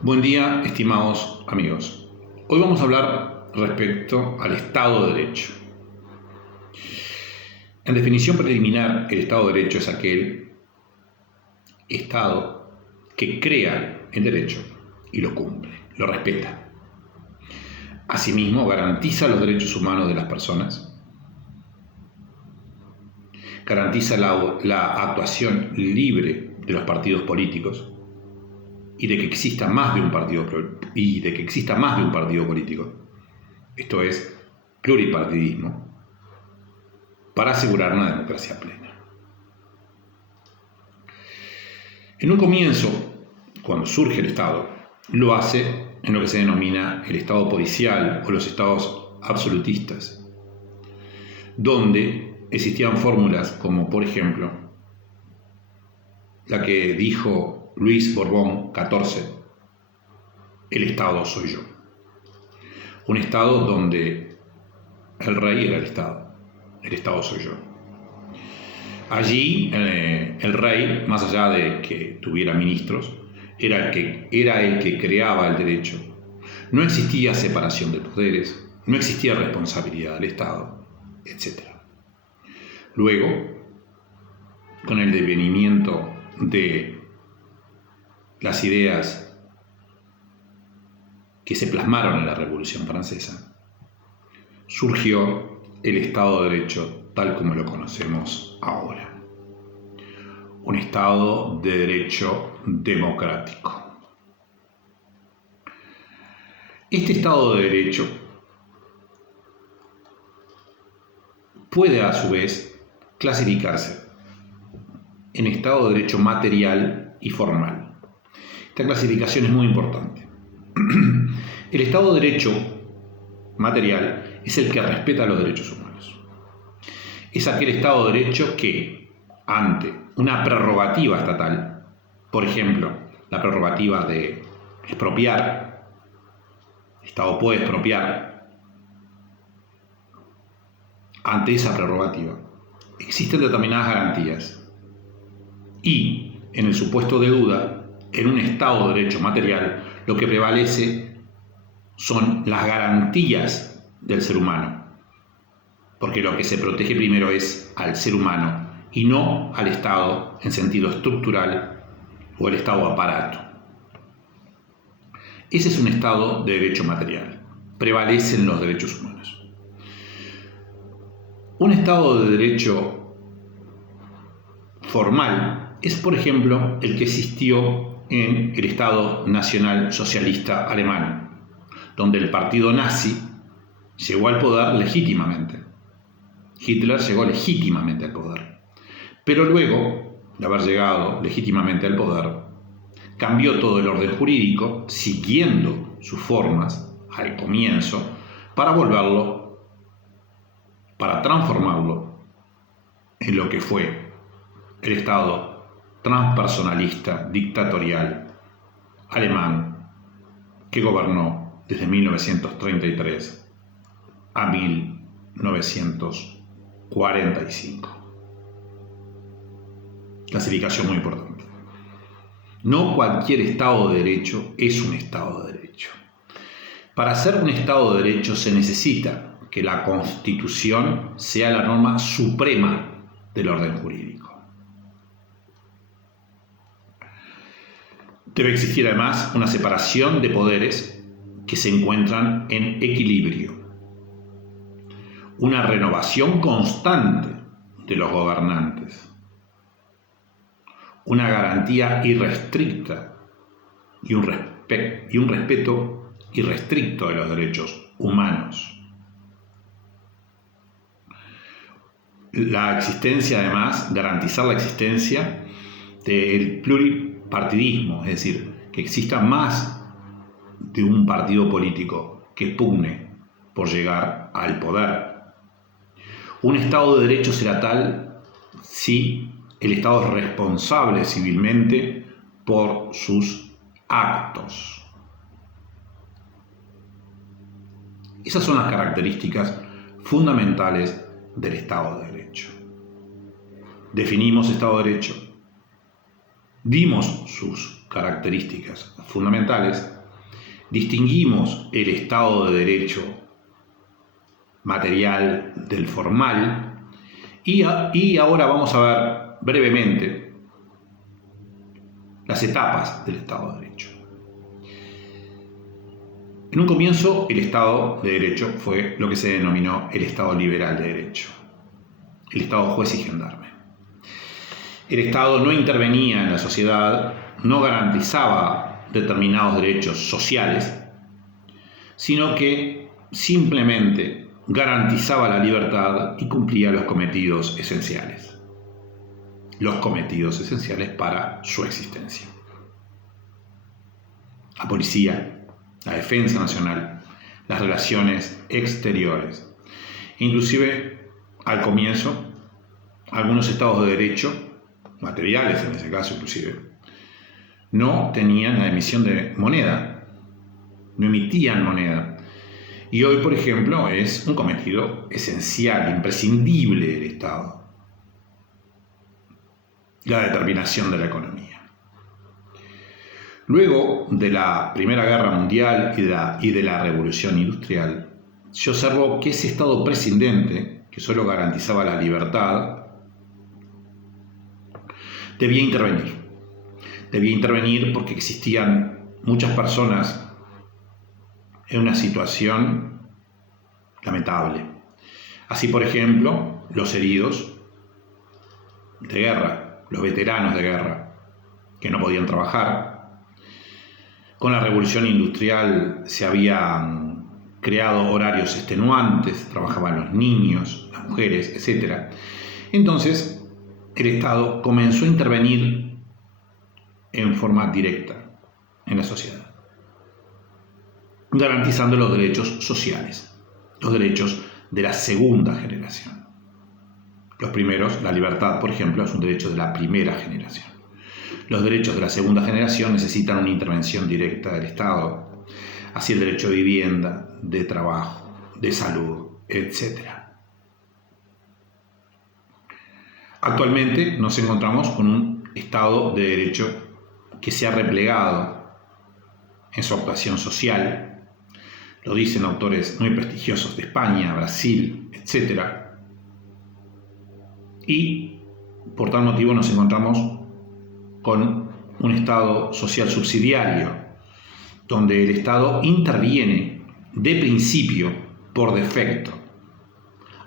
Buen día, estimados amigos. Hoy vamos a hablar respecto al Estado de Derecho. En definición preliminar, el Estado de Derecho es aquel Estado que crea el derecho y lo cumple, lo respeta. Asimismo, garantiza los derechos humanos de las personas, garantiza la actuación libre de los partidos políticos y de que exista más de un partido político. Esto es pluripartidismo, para asegurar una democracia plena. En un comienzo, cuando surge el Estado, lo hace en lo que se denomina el Estado policial o los estados absolutistas, donde existían fórmulas como, por ejemplo, la que dijo Luis Borbón XIV: el Estado soy yo. Un Estado donde el rey era el Estado soy yo. Allí el rey, más allá de que tuviera ministros, era el que creaba el derecho. No existía separación de poderes, no existía responsabilidad del Estado, etc. Luego, con el devenimiento de las ideas que se plasmaron en la Revolución Francesa, surgió el Estado de Derecho tal como lo conocemos ahora. Un Estado de Derecho democrático. Este Estado de Derecho puede a su vez clasificarse en Estado de Derecho material y formal. Esta clasificación es muy importante. El Estado de Derecho material es el que respeta los derechos humanos. Es aquel Estado de Derecho que, ante una prerrogativa estatal, por ejemplo, la prerrogativa de expropiar, el Estado puede expropiar, ante esa prerrogativa existen determinadas garantías y, en el supuesto de duda, en un Estado de Derecho material, lo que prevalece son las garantías del ser humano, porque lo que se protege primero es al ser humano y no al Estado en sentido estructural o el Estado aparato. Ese es un Estado de Derecho material. Prevalecen los derechos humanos. Un Estado de Derecho formal es, por ejemplo, el que existió en el Estado Nacional Socialista Alemán, donde el partido nazi llegó al poder legítimamente. Hitler llegó legítimamente al poder. Pero luego de haber llegado legítimamente al poder, cambió todo el orden jurídico, siguiendo sus formas al comienzo, para transformarlo en lo que fue el Estado transpersonalista, dictatorial, alemán, que gobernó desde 1933 a 1945. Clasificación muy importante. No cualquier Estado de Derecho es un Estado de Derecho. Para ser un Estado de Derecho se necesita que la Constitución sea la norma suprema del orden jurídico. Debe existir además una separación de poderes que se encuentran en equilibrio, una renovación constante de los gobernantes, una garantía irrestricta y un respeto irrestricto de los derechos humanos. La existencia, además, garantizar la existencia del pluripartidismo, es decir, que exista más de un partido político que pugne por llegar al poder. Un Estado de Derecho será tal si el Estado es responsable civilmente por sus actos. Esas son las características fundamentales del Estado de Derecho. Definimos Estado de Derecho, dimos sus características fundamentales, distinguimos el Estado de Derecho material del formal y ahora vamos a ver brevemente las etapas del Estado de Derecho. En un comienzo, el Estado de Derecho fue lo que se denominó el Estado liberal de Derecho, el Estado juez y gendarme. El Estado no intervenía en la sociedad, no garantizaba determinados derechos sociales, sino que simplemente garantizaba la libertad y cumplía los cometidos esenciales para su existencia. La policía, la defensa nacional, las relaciones exteriores. Inclusive, al comienzo, algunos estados de derecho, materiales en ese caso inclusive, no tenían la emisión de moneda, no emitían moneda. Y hoy, por ejemplo, es un cometido esencial, imprescindible del Estado, la determinación de la economía. Luego de la Primera Guerra Mundial y de la Revolución Industrial, se observó que ese Estado prescindente, que solo garantizaba la libertad, debía intervenir. Debía intervenir porque existían muchas personas en una situación lamentable. Así, por ejemplo, los heridos de guerra, los veteranos de guerra, que no podían trabajar. Con la Revolución Industrial se habían creado horarios extenuantes, trabajaban los niños, las mujeres, etc. Entonces, el Estado comenzó a intervenir en forma directa en la sociedad, garantizando los derechos sociales, los derechos de la segunda generación. Los primeros, la libertad, por ejemplo, es un derecho de la primera generación. Los derechos de la segunda generación necesitan una intervención directa del Estado, así el derecho de vivienda, de trabajo, de salud, etc. Actualmente nos encontramos con un Estado de Derecho que se ha replegado en su actuación social. Lo dicen autores muy prestigiosos de España, Brasil, etc. Y por tal motivo nos encontramos con un Estado social subsidiario, donde el Estado interviene de principio por defecto.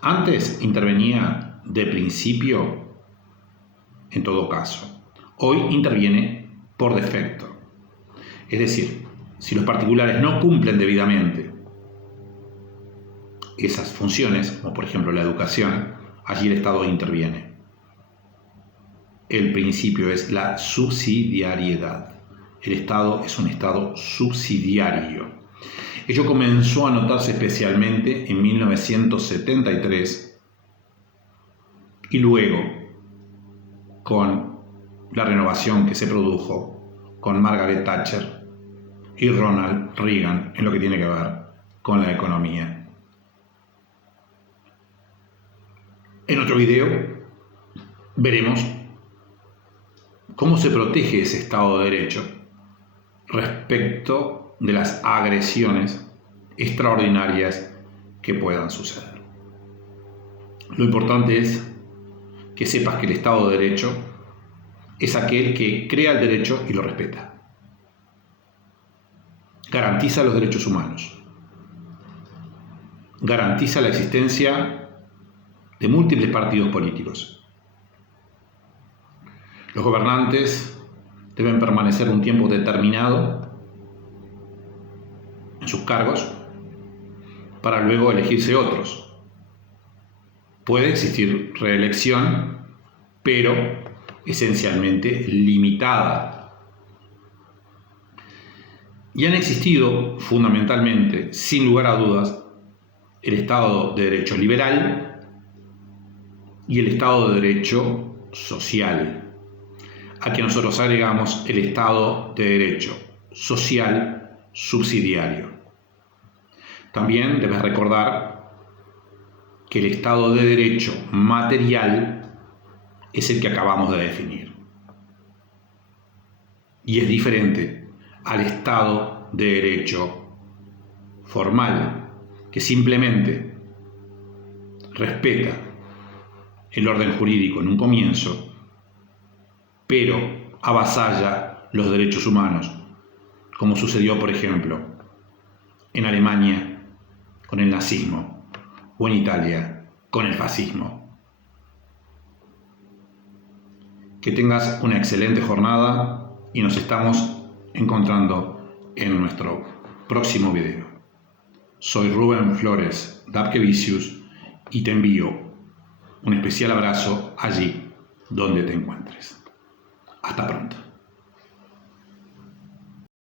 Antes intervenía de principio en todo caso. Hoy interviene por defecto. Es decir, si los particulares no cumplen debidamente esas funciones, como por ejemplo la educación, allí el Estado interviene. El principio es la subsidiariedad. El Estado es un Estado subsidiario. Ello comenzó a notarse especialmente en 1973 y luego con la renovación que se produjo con Margaret Thatcher y Ronald Reagan en lo que tiene que ver con la economía. En otro video veremos cómo se protege ese Estado de Derecho respecto de las agresiones extraordinarias que puedan suceder. Lo importante es que sepas que el Estado de Derecho es aquel que crea el derecho y lo respeta. Garantiza los derechos humanos. Garantiza la existencia de múltiples partidos políticos. Los gobernantes deben permanecer un tiempo determinado en sus cargos para luego elegirse otros. Puede existir reelección, pero esencialmente limitada. Y han existido fundamentalmente, sin lugar a dudas, el Estado de Derecho liberal y el Estado de Derecho social. A que nosotros agregamos el Estado de Derecho social subsidiario. También debes recordar que el Estado de Derecho material es el que acabamos de definir. y es diferente al Estado de Derecho formal, que simplemente respeta el orden jurídico en un comienzo, pero avasalla los derechos humanos, como sucedió, por ejemplo, en Alemania con el nazismo o en Italia con el fascismo. Que tengas una excelente jornada y nos estamos encontrando en nuestro próximo video. Soy Rubén Flores Dapkevicius y te envío un especial abrazo allí donde te encuentres. Hasta pronto.